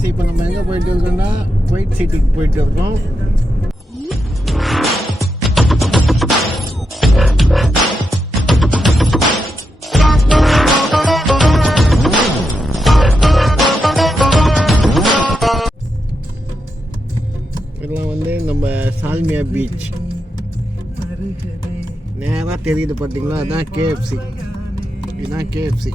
Guys, இப்போ நம்ம எங்கே போயிட்டு இருக்கோம்னா குவைட் சிட்டிக்கு போயிட்டு இருக்கோம். இதெல்லாம் வந்து நம்ம சால்மியா பீச் நேராக தெரியுது பார்த்தீங்களா, அதுதான் கேஎஃப்சி. இதுதான் கேஎஃப்சி.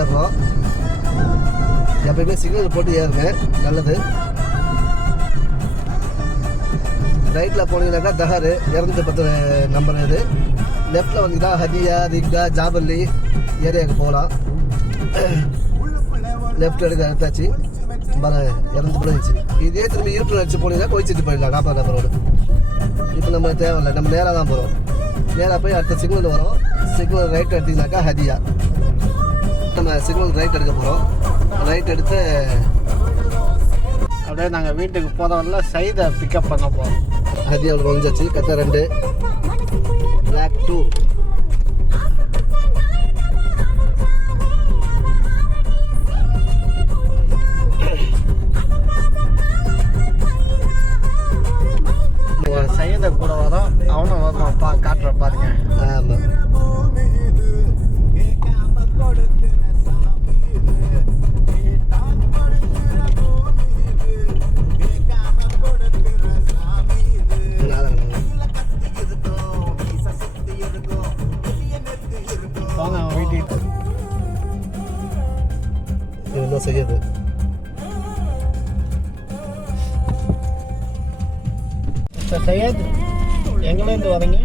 ஏறுறோம். எப்பயுமே சிக்னல் போட்டு ஏறுங்க, நல்லது. ரைட்டில் போனீங்கன்னாக்கா தஹர் 210 நம்பர் இது. லெஃப்டில் வந்தீங்கன்னா ஹதியா, ரிக்கா, ஜாபல்லி ஏரியாவுக்கு போகலாம். லெஃப்ட் எடுத்தாச்சு, 210 இருந்துச்சு. இதே திரும்பி யூடியூப் அடிச்சு போனீங்கன்னா கோயிச்சிட்டு போயிடலாம் 40 நம்பரோடு. இப்போ நம்ம தேவையில்லை, நம்ம நேராக தான் போகிறோம். நேராக போய் அடுத்த சிக்னல் வரும். சிக்னல் ரைட் எடுத்தீங்கன்னாக்கா ஹதியா. நம்ம சிக்னல் ரைட் எடுக்க போகிறோம். ரைட் எடுத்து அப்படியே நாங்கள் வீட்டுக்கு போகிறவங்கள சைதை பிக்கப் பண்ண போகிறோம். ஹதியாவில் வந்துச்சு. கத்த 2 பிளாக் 2. சைதை கூட வரோம், அவனும் வருவான்ப்பா, காட்டுற பாருங்க. ஆமாம். வாங்க அவன் வீட்டுக்கு. என்ன செய்யுது? சையத், எங்கேருந்து வரீங்க?